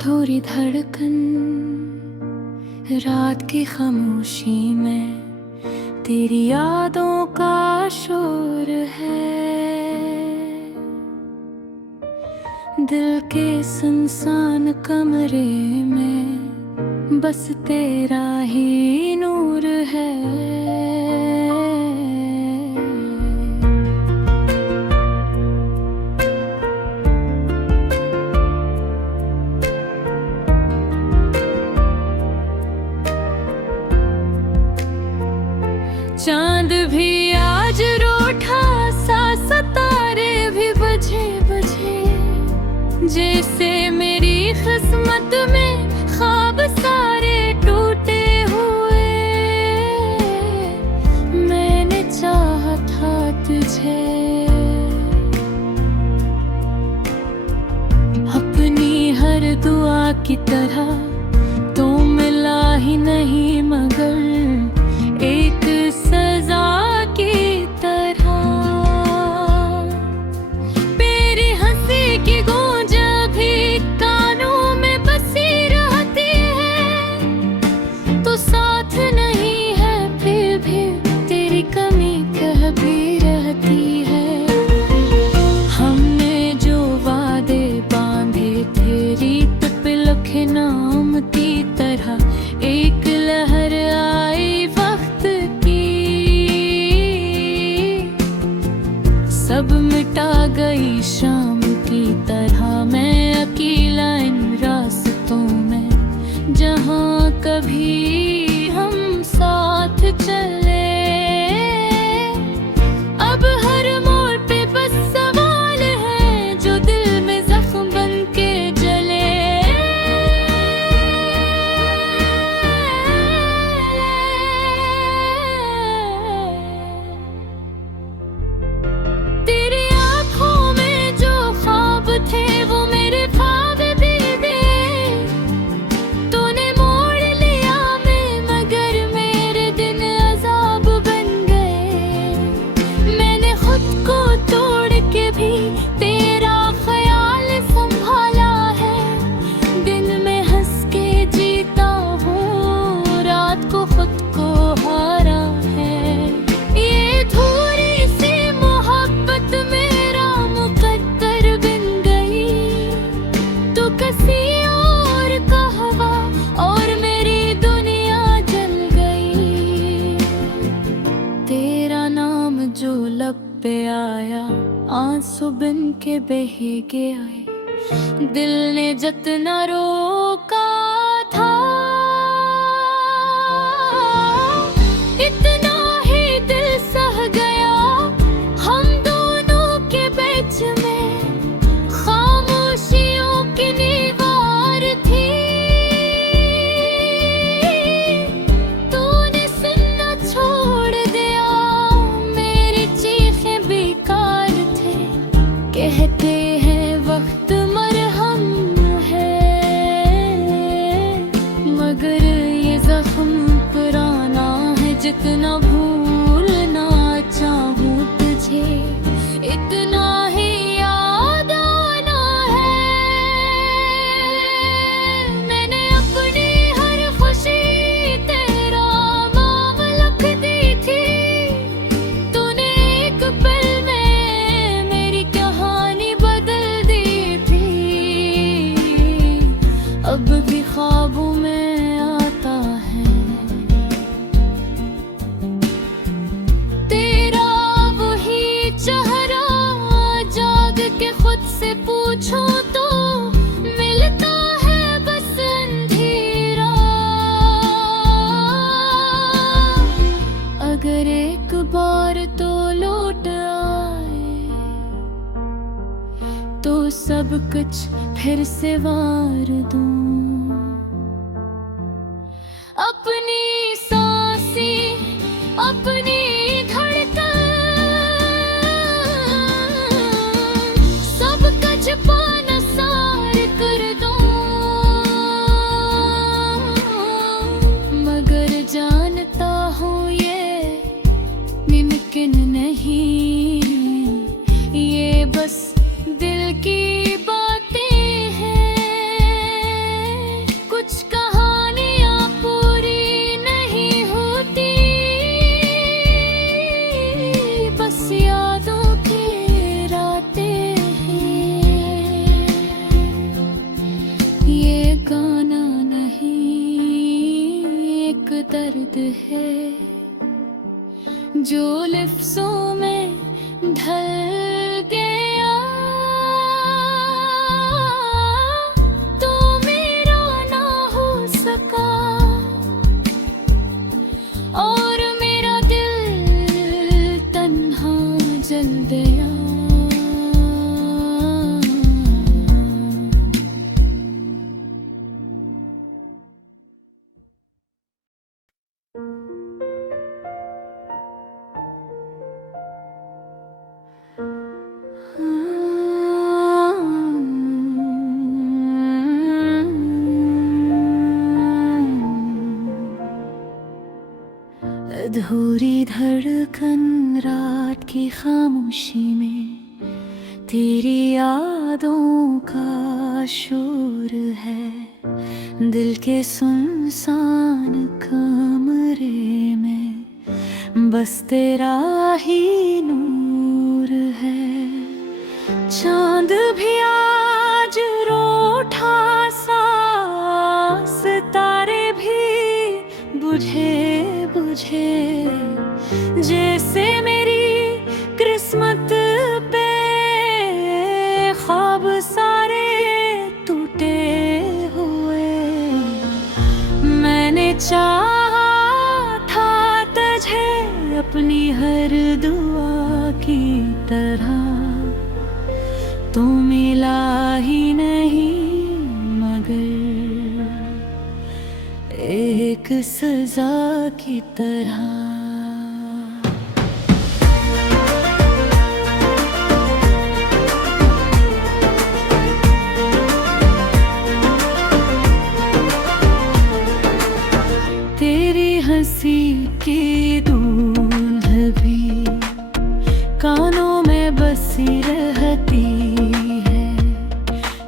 थोड़ी धड़कन रात की खामोशी में तेरी यादों का शोर है। दिल के सुनसान कमरे में बस तेरा ही नूर है। चांद भी आज रूठा सा, सितारे भी बुझे बुझे, जैसे मेरी किस्मत में ख्वाब सारे टूटे हुए। मैंने चाहा था तुझे अपनी हर दुआ की तरह, तो मिला ही नहीं मगर एक सजा की तरह। तेरी हंसी की गूंज भी कानों में बसी रहती है, तो साथ नहीं है फिर भी तेरी कमी कभी रहती है। हमने जो वादे बांधे तेरी पिलख नाम की तरह, एक लहर आई वक्त की, सब मिटा गई शाम की तरह। मैं अकेला इन रास्तों में जहां कभी हम साथ चले। अब हर मोड़ पे बस सवाल है जो दिल में जख्म बन के जले। तेरी आँखों में जो ख्वाब थे वो मेरे ख्वाब भी थे, तूने मोड़ लिया मैं मगर मेरे दिन अजाब बन गए। मैंने खुद को तोड़ के भी तेरा ख्याल संभाला है, दिन में हंस के जीता हूँ, रात को खुद को हारा है। ये थोड़ी सी मोहब्बत मेरा मुकद्दर बन गई, तू किसी और का हवा और मेरी दुनिया जल गई। तेरा नाम जो लब पे आया आंसू बन के बह गया, दिल ने जितना रोका था इतना ही दिल सह गया। हम दोनों के बीच में खामोशियों की दीवार थी, तूने सुनना छोड़ दिया, मेरी चीखें बेकार थे। कहते हैं वक्त मरहम है, मगर ये जख्म पुराना है। जितना भूलना चाहूँ तुझे इतना ही याद आना है। मैंने अपनी हर खुशी तेरा नाम लिख दी थी, तूने एक पल में मेरी कहानी बदल दी थी। अब भी ख्वाबों में आता है तेरा वही चेहरा, जाग के खुद से पूछो तो मिलता है बस अंधेरा। अगर एक बार तो लौट आए तो सब कुछ फिर से वार दूं। अपनी सांसें अपनी धड़कन सब कुछ पाना सार कर दूं, मगर जानता हूँ ये मुमकिन नहीं, ये बस दिल की बातें हैं। दर्द है जो लफ्ज़ों में ढल गया। तो मेरा ना हो सका और मेरा दिल तन्हा जल गया। अधूरी धड़कन रात की खामोशी में तेरी यादों का शोर है। दिल के सुनसान कमरे में बस तेरा ही नूर है। चांद भी आज रूठा सा, सितारे भी बुझे बुझे, जैसे मेरी किस्मत पे ख्वाब सारे टूटे हुए। मैंने चाहा था तुझे अपनी हर दुआ की तरह, तू मिला ही नहीं मगर एक सजा की तरह। तेरी हंसी की धूल भी कानों में बसी रहती है।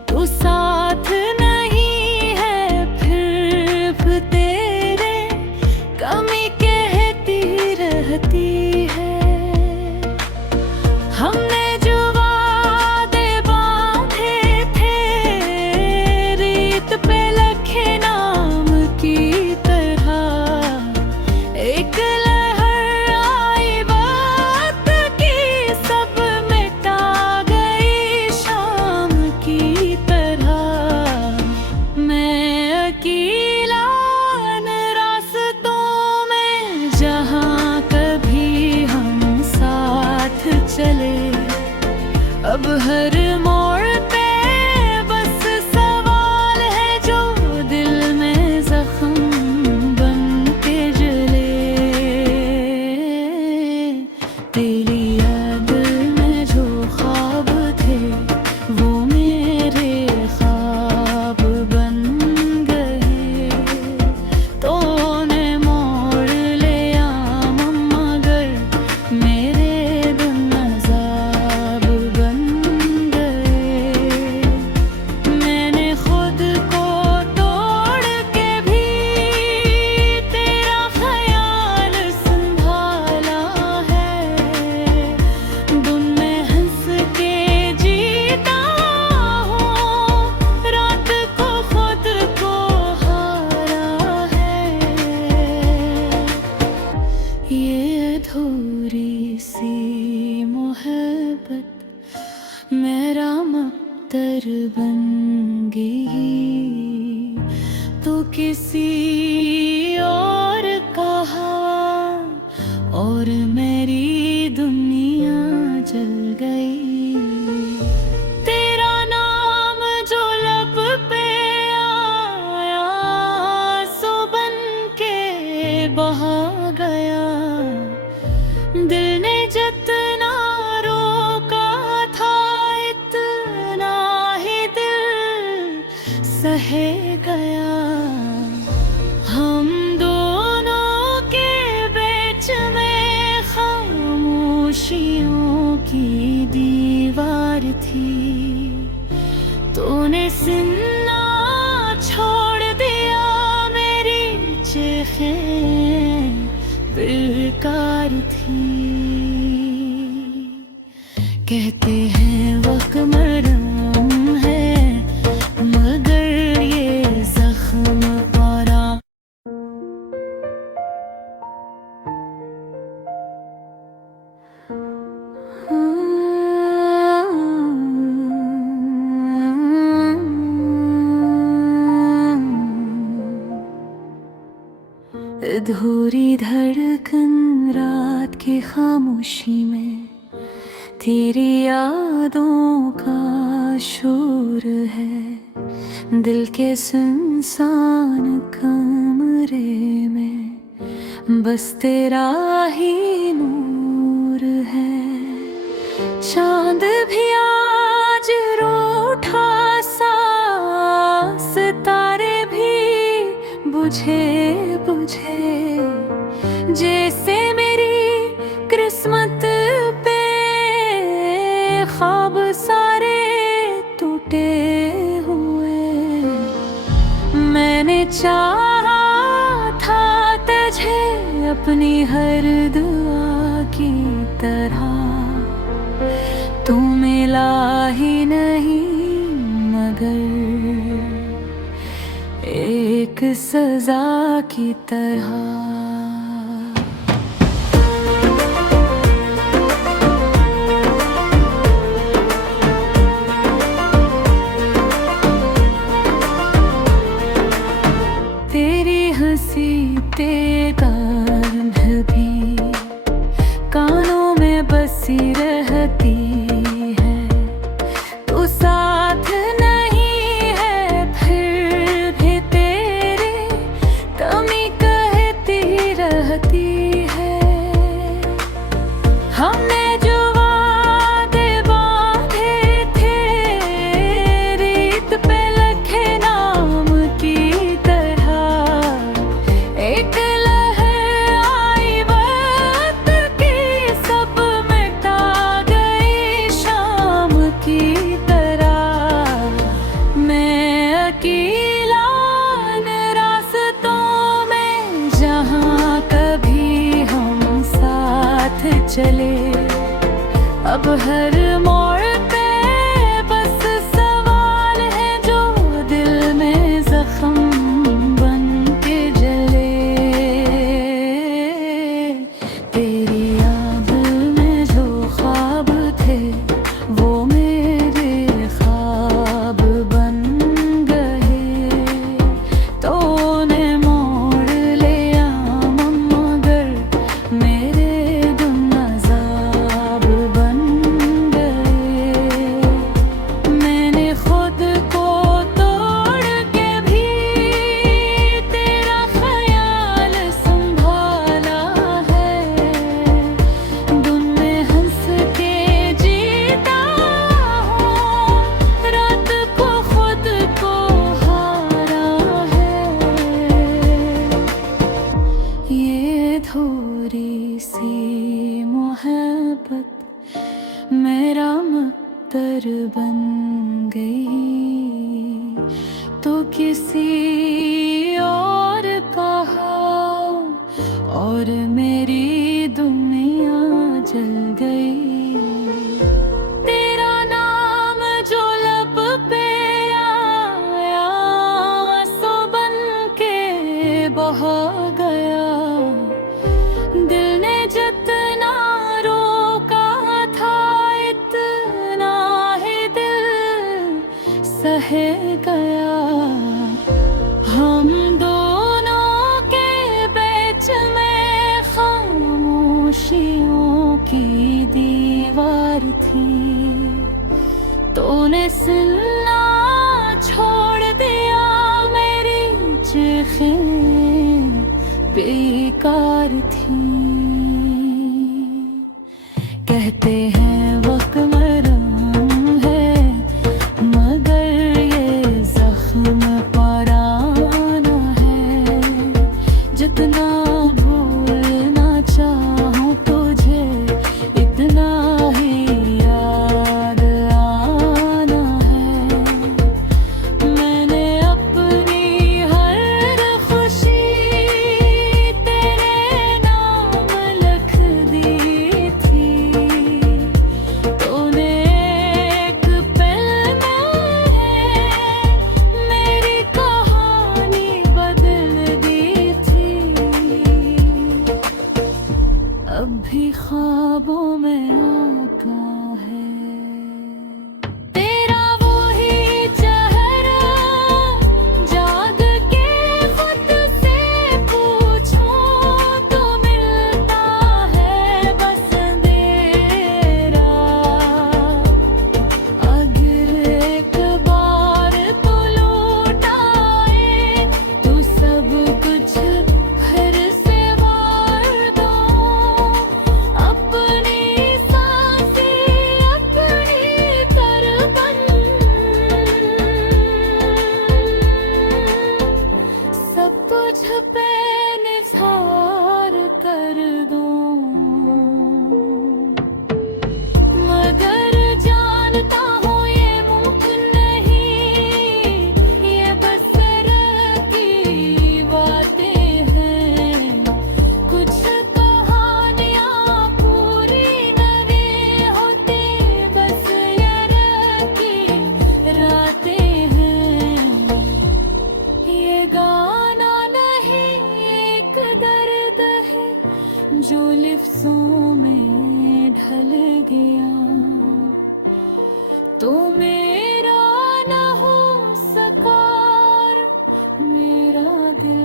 तू साथ नहीं है फिर तेरे कमी कहती रहती है। हमने जो वादे बांधे थे रीत पे लिखे नाम की तरह, एक लहर आई बात की सब मिटा गई शाम की तरह। मैं अकेला इन रास्तों में जहाँ कभी हम साथ चले, अब हर मोड़ पे बस सवाल है जो दिल में जख्म बन के जले। तेरी याद में जो ख्वाब थे वो मेरे ख्वाब बन गए। तूने मोड़ लिया मगर मेरे दिन अज़ाब बन गए। मैंने खुद को तोड़ के भी तेरा ख्याल संभाला है। दिन में हंस के जीता हूँ, रात को खुद को हारा है। ये अधूरी सी मोहब्बत मेरा मक्तर बन गई। तू किसी और का हवा और मेरी दुनिया जल गई। तेरा नाम जो लब पे आया सो बन के बहा गया। दिल ने जितना रोका था इतना ही दिल सहे गया। हम दोनों के बीच में खामोशियों की दीवार थी। तूने सुनना छोड़ दिया, मेरी चीखें बेकार थी। कहते हैं वक्त मरहम है मगर ये जख्म पारा। अधूरी धड़कन रात की खामोशी में तेरी यादों का शोर है। दिल के सुनसान कमरे में बस तेरा ही नूर है। चांद भी आज रूठा सा, सितारे भी बुझे बुझे, जैसे मेरी किस्मत पे ख्वाब सारे टूटे हुए। मैंने चाहा था तुझे अपनी हर दुआ की तरह, तू मिला ही नहीं मगर एक सजा की तरह। तेरी हंसी बेगाम भी कानों में बसी रहती है। तू साथ नहीं है फिर भी तेरे कमी कहती रहती है। हमने जो वादे बांधे थे रीत पे लिखे नाम की तरह, एक लहर आई वक्त की सब मिटा गई शाम की तरह। मैं अकेला इन रास्तों में जहाँ कभी हम साथ चले, अब हर मोड़ पे बस सवाल है जो दिल में जख्म बन के जले। तेरी याद में जो ख्वाब थे वो मेरे ख्वाब बन गए। तूने मोड़ लिया मगर मेरे गुम अज़ाब बन गए। मैंने खुद को तोड़ के भी तेरा ख्याल संभाला है। दिन में हंस के जीता हूँ, रात को खुद को हारा है। ये थोड़ी सी मोहब्बत मेरा मकदर बन गई। तो किसी और का हो और मेरी दुनिया जल गई। तेरा नाम जो लब पे आया आंसू बन के बहा गया। दिल ने जितना रोका था इतना ही दिल सह गया। हम दोनों के बीच में खामोशियों की दीवार थी। तूने सुनना छोड़ दिया, मेरी चीखें बेकार थी। कहते हैं वक्त मरहम है मगर ये जख्म पुराना है। जितना भूलना चाहूं तुझे इतना ही याद आना है। मैंने अपनी हर खुशी तेरे नाम जो लिफ्ज़ों में ढल गया, तो मेरा न हो सका, मेरा दिल